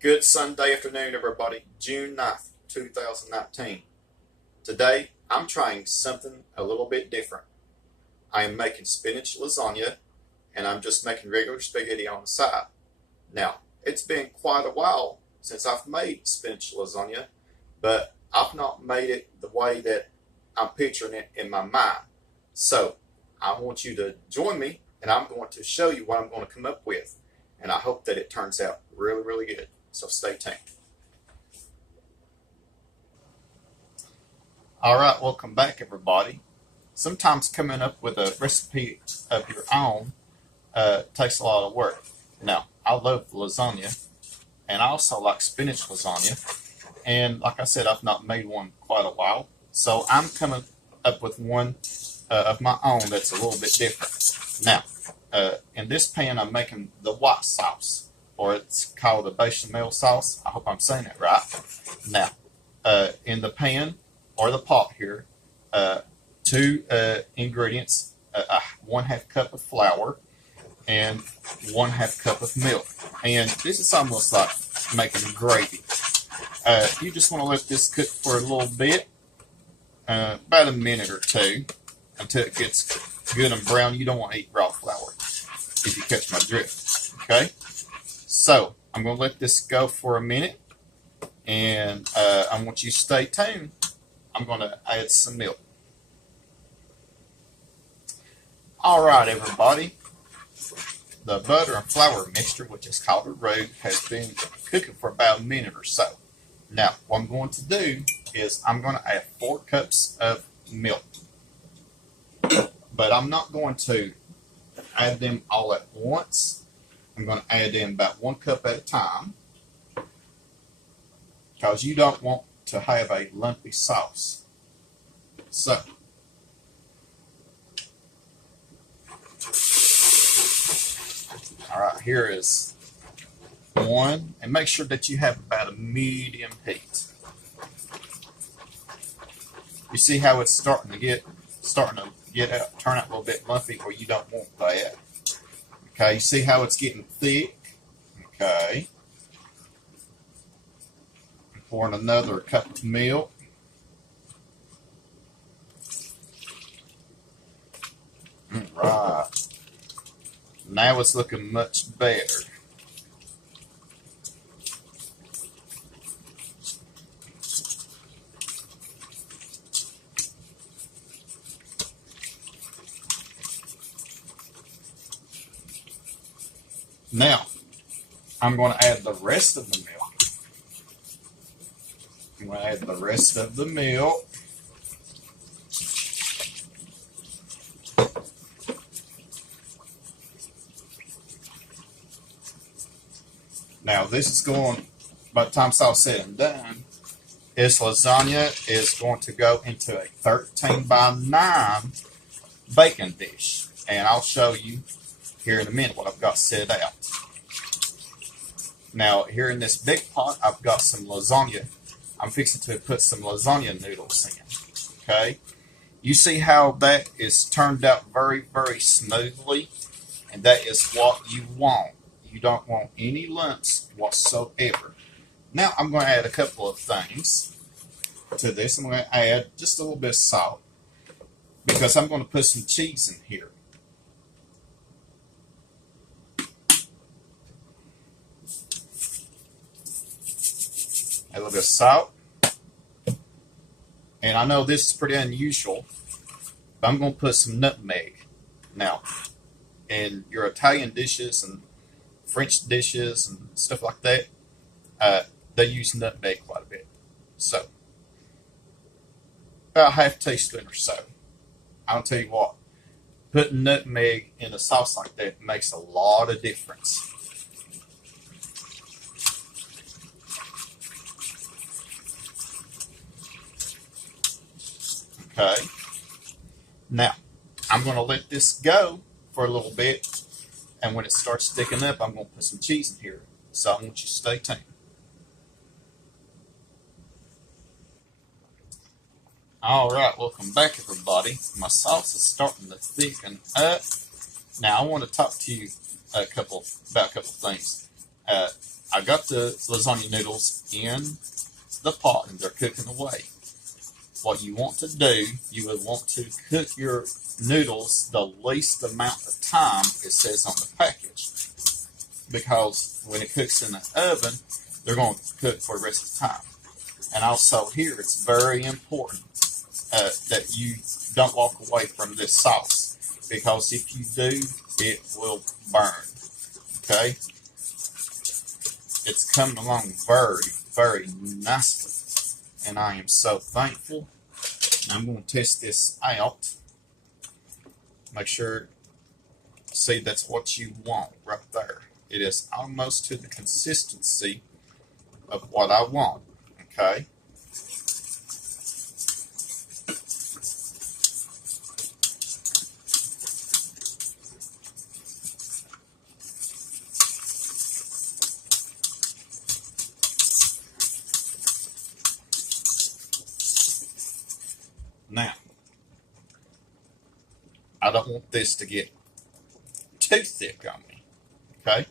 Good Sunday afternoon, everybody. June 9th, 2019. Today, I'm trying something a little bit different. I am making spinach lasagna, and I'm just making regular spaghetti on the side. Now, it's been quite a while since I've made spinach lasagna, but I've not made it the way that I'm picturing it in my mind. So, I want you to join me, and I'm going to show you what I'm going to come up with. And I hope that it turns out really, really good. So stay tuned. All right, welcome back, everybody. Sometimes coming up with a recipe of your own takes a lot of work. Now, I love lasagna, and I also like spinach lasagna. And like I said, I've not made one quite a while. So I'm coming up with one of my own that's a little bit different. Now, in this pan, I'm making the white sauce, or it's called a bechamel sauce. I hope I'm saying it right. Now, in the pan or the pot here, two ingredients: 1/2 cup of flour and 1/2 cup of milk. And this is almost like making gravy. You just want to let this cook for a little bit, about a minute or two, until it gets good and brown. You don't want to eat raw flour, if you catch my drift. Okay, so I'm going to let this go for a minute, and I want you to stay tuned. I'm going to add some milk. All right, everybody. The butter and flour mixture, which is called a roux, has been cooking for about a minute or so. Now, what I'm going to do is I'm going to add 4 cups of milk. But I'm not going to add them all at once. I'm going to add in about 1 cup at a time, because you don't want to have a lumpy sauce. So, all right, here is 1, and make sure that you have about a medium heat. You see how it's starting to get out, turn out a little bit lumpy, or you don't want that. Okay, you see how it's getting thick? Okay. Pour in another cup of milk. Right. Now it's looking much better. Now, I'm going to add the rest of the milk. I'm going to add the rest of the milk. Now, this is going, by the time it's all said and done, this lasagna is going to go into a 13 by 9 baking dish. And I'll show you here in a minute what I've got set out. Now, here in this big pot, I've got some lasagna. I'm fixing to put some lasagna noodles in. Okay? You see how that is turned out very, very smoothly? And that is what you want. You don't want any lumps whatsoever. Now, I'm going to add a couple of things to this. I'm going to add just a little bit of salt, because I'm going to put some cheese in here. A little bit of salt. And I know this is pretty unusual, but I'm going to put some nutmeg. Now, in your Italian dishes and French dishes and stuff like that, they use nutmeg quite a bit. So, about ½ teaspoon or so. I'll tell you what, putting nutmeg in a sauce like that makes a lot of difference. Okay. Now, I'm going to let this go for a little bit, and when it starts sticking up, I'm going to put some cheese in here. So I want you to stay tuned. All right, welcome back, everybody. My sauce is starting to thicken up. Now, I want to talk to you about a couple of things. I got the lasagna noodles in the pot and they're cooking away. What you want to do, you would want to cook your noodles the least amount of time it says on the package. Because when it cooks in the oven, they're going to cook for the rest of the time. And also here, it's very important that you don't walk away from this sauce. Because if you do, it will burn. Okay? It's coming along very, very nicely. And I am so thankful. I'm going to test this out. Make sure, see, that's what you want right there. It is almost to the consistency of what I want. Okay? Now, I don't want this to get too thick on me, okay?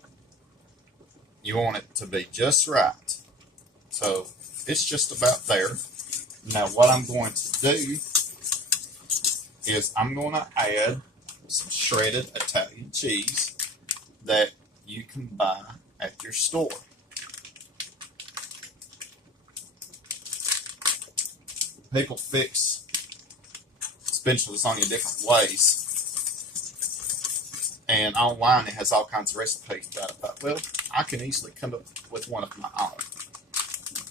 You want it to be just right. So, it's just about there. Now, what I'm going to do is I'm going to add some shredded Italian cheese that you can buy at your store. People fix spinach lasagna different ways, and online it has all kinds of recipes. But I thought, well, I can easily come up with one of my own.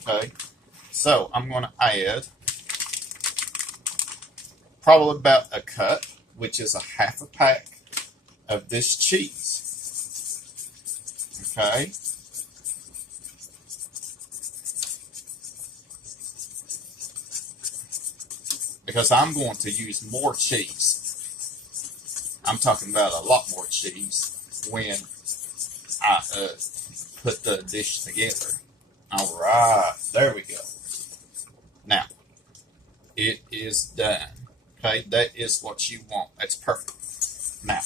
Okay, so I'm going to add probably about a cup, which is a half a pack of this cheese. Okay. Because I'm going to use more cheese. I'm talking about a lot more cheese when I put the dish together. All right, there we go. Now, it is done. Okay, that is what you want. That's perfect. Now,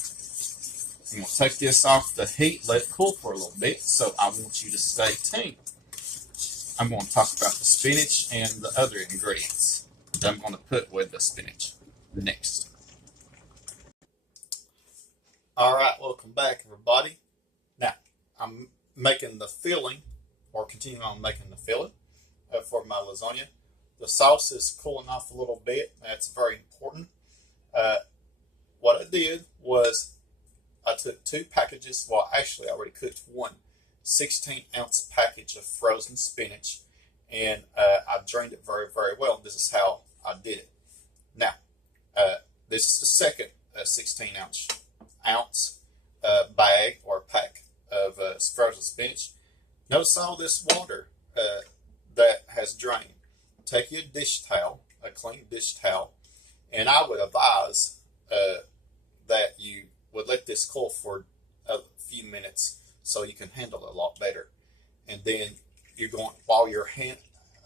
I'm going to take this off the heat, let it cool for a little bit, so I want you to stay tuned. I'm going to talk about the spinach and the other ingredients that I'm going to put with the spinach next. All right, welcome back, everybody. Now, I'm making the filling, or continuing on making the filling for my lasagna. The sauce is cooling off a little bit. That's very important. What I did was I took 2 packages. Well, actually, I already cooked one 16-ounce package of frozen spinach, and I drained it very, very well. This is how I did it. Now, this is the second 16-ounce bag or pack of frozen spinach. Notice all this water that has drained. Take your dish towel, a clean dish towel, and I would advise that you would let this cool for a few minutes so you can handle it a lot better. And then you're going, while you're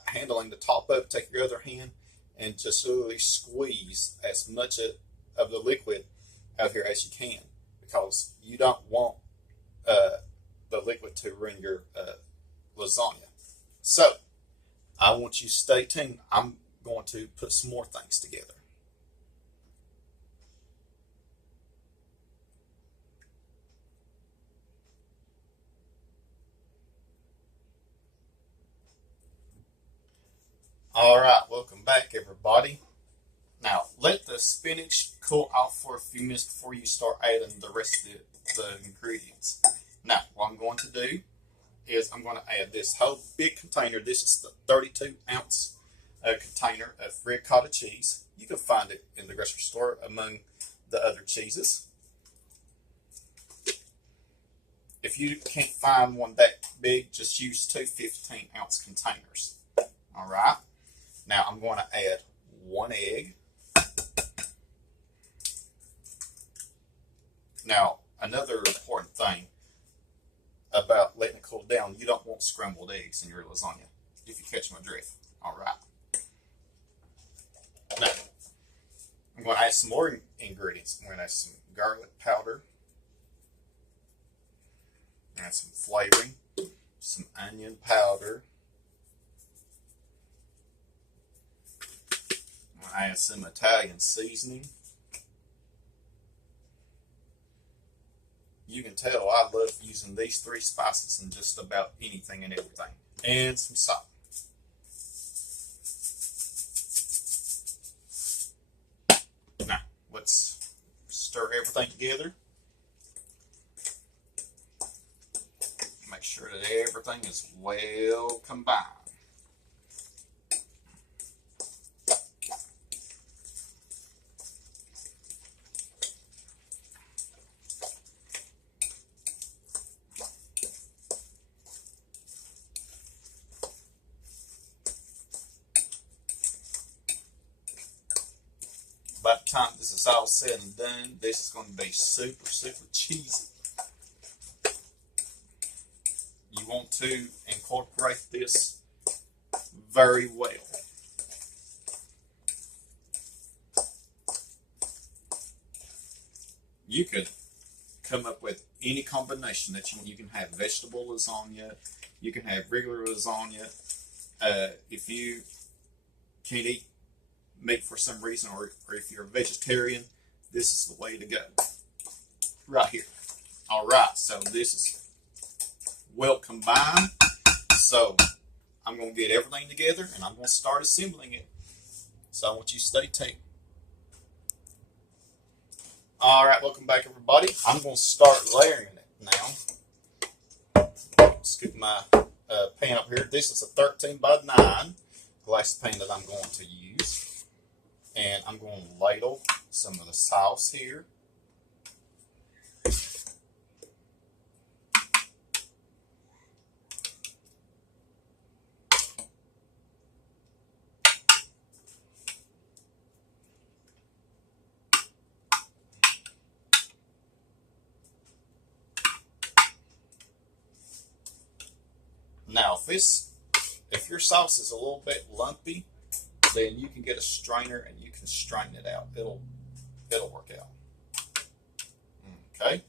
handling the top of it, take your other hand and just really squeeze as much of the liquid out here as you can, because you don't want the liquid to ruin your lasagna. So, I want you to stay tuned. I'm going to put some more things together. All right, welcome back, everybody. Now, let the spinach cool off for a few minutes before you start adding the rest of the ingredients. Now, what I'm going to do is I'm going to add this whole big container. This is the 32-ounce container of ricotta cheese. You can find it in the grocery store among the other cheeses. If you can't find one that big, just use 2 15-ounce containers. All right. Now I'm going to add 1 egg. Now, another important thing about letting it cool down, you don't want scrambled eggs in your lasagna, if you catch my drift. All right. Now, I'm going to add some more ingredients. I'm going to add some garlic powder. Add some flavoring. some onion powder. I'll add some Italian seasoning. You can tell I love using these 3 spices in just about anything and everything. And some salt. Now, let's stir everything together. Make sure that everything is well combined. By the time this is all said and done, this is going to be super, super cheesy. You want to incorporate this very well. You could come up with any combination that you can have vegetable lasagna, you can have regular lasagna. If you can't eat meat for some reason, or if you're a vegetarian, this is the way to go. Right here. All right, so this is well combined. So I'm going to get everything together and I'm going to start assembling it. So I want you to stay tuned. All right, welcome back, everybody. I'm going to start layering it now. Scoop my pan up here. This is a 13 by 9 glass pan that I'm going to use. And I'm going to ladle some of the sauce here. Now, if your sauce is a little bit lumpy, then you can get a strainer and you can strain it out. It'll work out. Okay.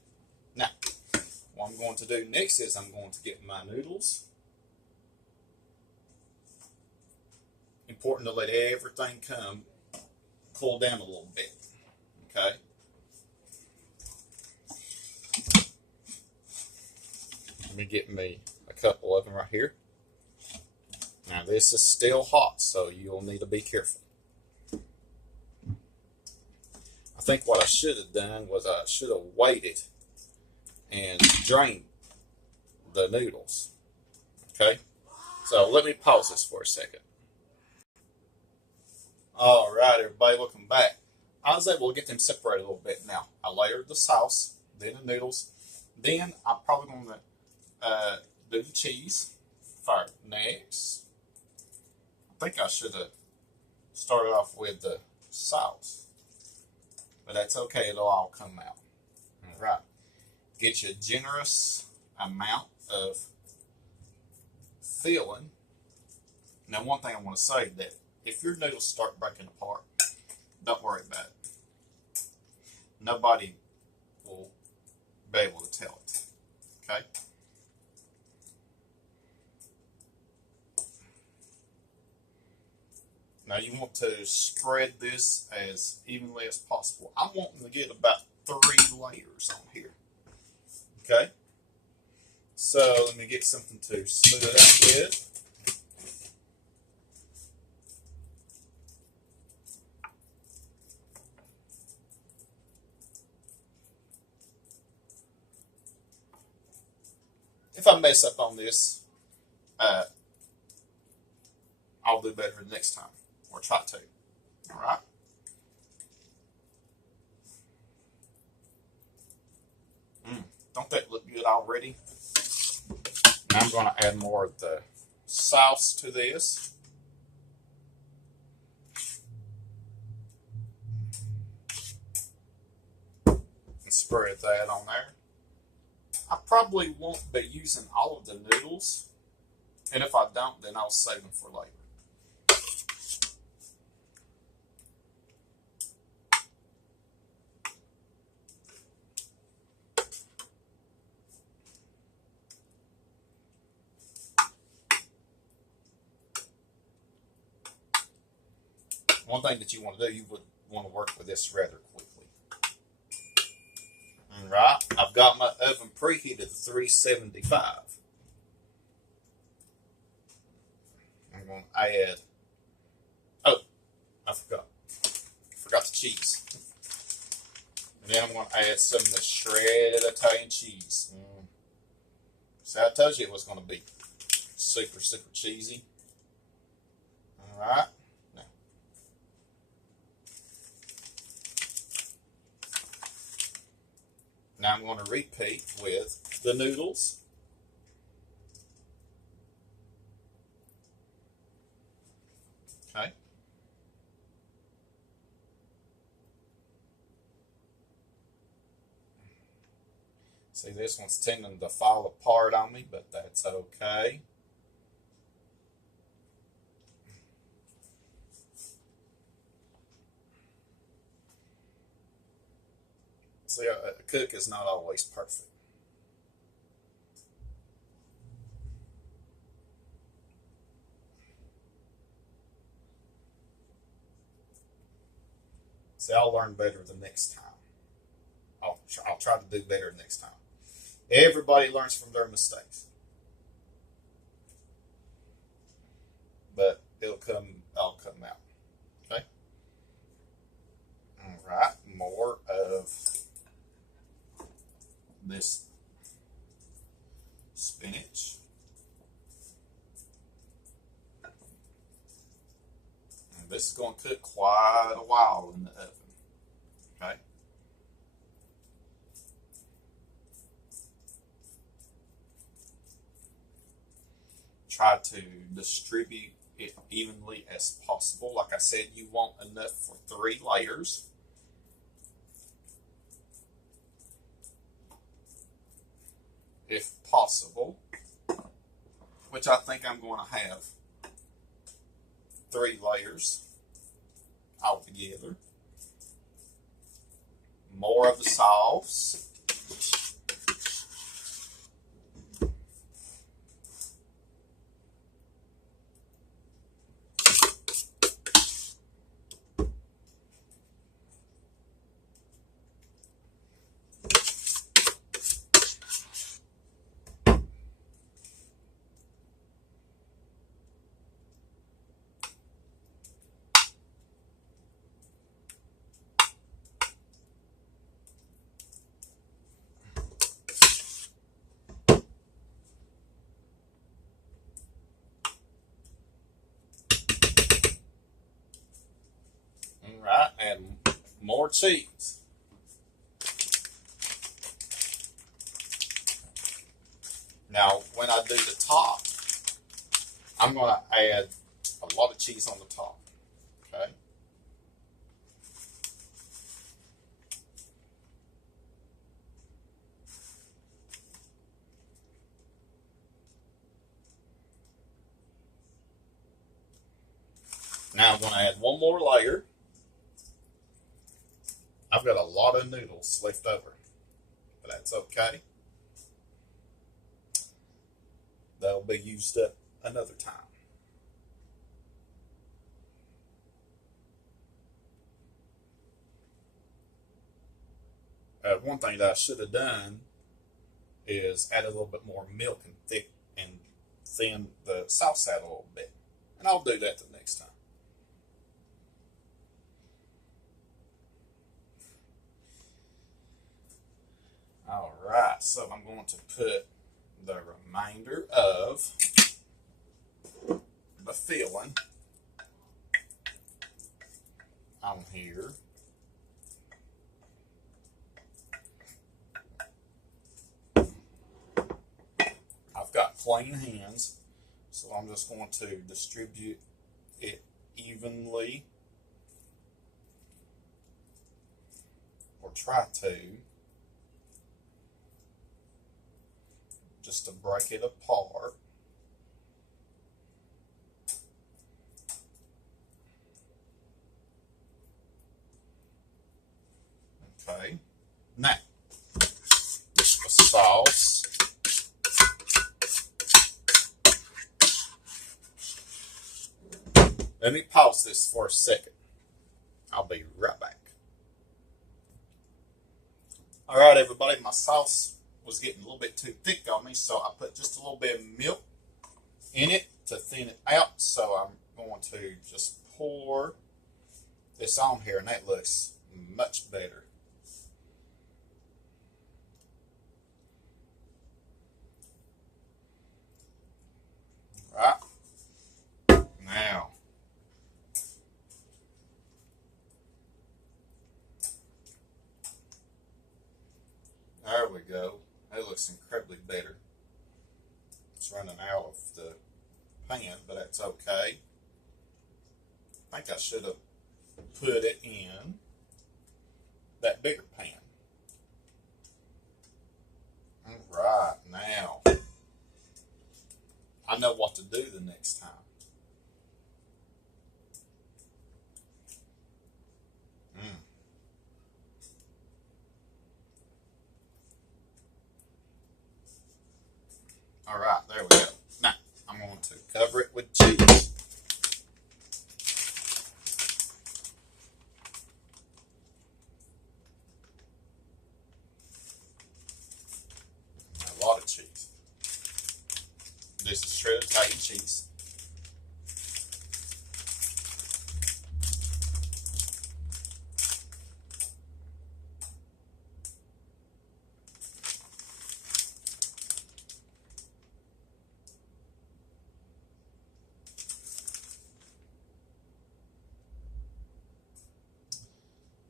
Now, what I'm going to do next is I'm going to get my noodles. Important to let everything cool down a little bit. Okay. Let me get me a couple of them right here. Now this is still hot, so you'll need to be careful. I think what I should have done was I should have waited and drained the noodles. Okay, so let me pause this for a second. All right, everybody, welcome back. I was able to get them separated a little bit. Now I layered the sauce, then the noodles, then I'm probably going to do the cheese first. Next, I think I should have started off with the sauce, but that's okay. It'll all come out. All right. Get you a generous amount of filling. Now, one thing I want to say that if your noodles start breaking apart, don't worry about it. Nobody will be able to tell it. Okay. Now you want to spread this as evenly as possible. I'm wanting to get about 3 layers on here. Okay? So let me get something to smooth it out with. If I mess up on this, I'll do better the next time. Or try to. All right. Don't that look good already? Now I'm going to add more of the sauce to this. And spread that on there. I probably won't be using all of the noodles. And if I don't, then I'll save them for later. one thing that you want to do, you would want to work with this rather quickly. All right, I've got my oven preheated to 375. I'm going to add, oh, I forgot the cheese. And then I'm going to add some of the shredded Italian cheese. So I told you it was going to be super, super cheesy. All right. Now I'm going to repeat with the noodles. Okay. See, this one's tending to fall apart on me, but that's okay. See, a cook is not always perfect. See, I'll learn better the next time. I'll try to do better next time. Everybody learns from their mistakes. But it'll all come out. Okay? All right, more of this spinach. And this is going to cook quite a while in the oven. Okay? Try to distribute it evenly as possible. Like I said, you want enough for 3 layers. If possible, which I think I'm going to have 3 layers altogether. More of the sauce. Right, add more cheese. Now, when I do the top, I'm going to add a lot of cheese on the top. Okay. Now I'm going to add one more layer. I've got a lot of noodles left over, but that's okay. They'll be used up another time. One thing that I should have done is add a little bit more milk and thin the sauce out a little bit. And I'll do that the next time. All right, so I'm going to put the remainder of the filling on here. I've got clean hands, so I'm just going to distribute it evenly, or try to, just to break it apart. Okay, now the sauce. Let me pause this for a second. I'll be right back. All right, everybody, my sauce was getting a little bit too thick on me, so I put just a little bit of milk in it to thin it out. So I'm going to just pour this on here, and that looks much better. Right now, there we go. It looks incredibly better. It's running out of the pan, but that's okay. I think I should have put it in that bigger pan. All right, now I know what to do the next time. All right, there we go. Now, I'm going to cover it with cheese. A lot of cheese. This is shredded Italian cheese.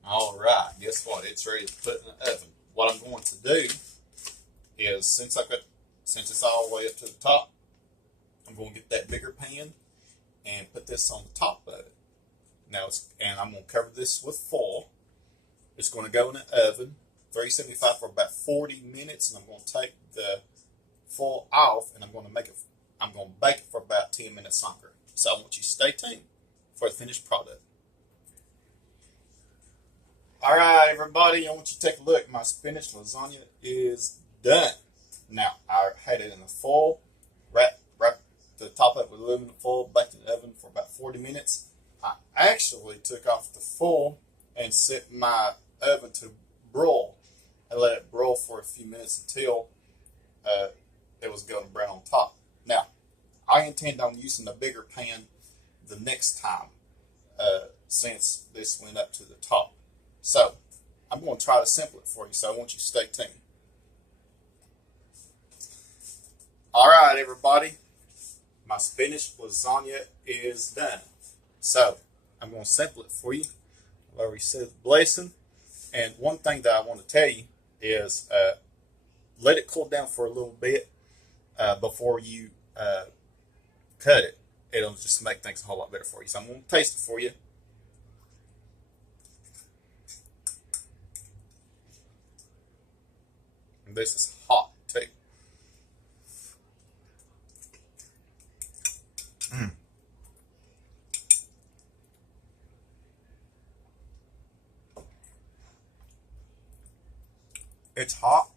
All right, guess what? It's ready to put in the oven. What I'm going to do is, since it's all the way up to the top, I'm going to get that bigger pan and put this on the top of it. Now, and I'm going to cover this with foil. It's going to go in the oven, 375 for about 40 minutes, and I'm going to take the foil off, and I'm going to bake it for about 10 minutes longer. So I want you to stay tuned for the finished product. All right, everybody, I want you to take a look. My spinach lasagna is done. Now, I had it in the foil, wrapped the top of it with aluminum foil, baked in the oven for about 40 minutes. I actually took off the foil and set my oven to broil. I let it broil for a few minutes until it was golden brown on top. Now, I intend on using the bigger pan the next time since this went up to the top. So, I'm going to try to sample it for you, so I want you to stay tuned. All right, everybody. My spinach lasagna is done. So, I'm going to sample it for you. I've already said the blessing. And one thing that I want to tell you is let it cool down for a little bit before you cut it. It'll just make things a whole lot better for you. So, I'm going to taste it for you. And this is hot, too. It's hot,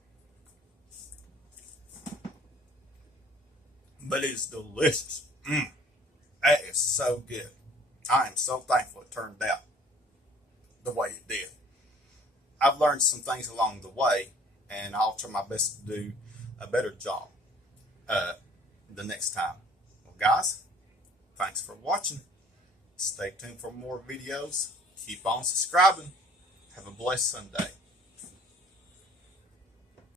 but it's delicious. That is so good. I am so thankful it turned out the way it did. I've learned some things along the way, and I'll try my best to do a better job the next time. Well, guys, thanks for watching. Stay tuned for more videos. Keep on subscribing. Have a blessed Sunday.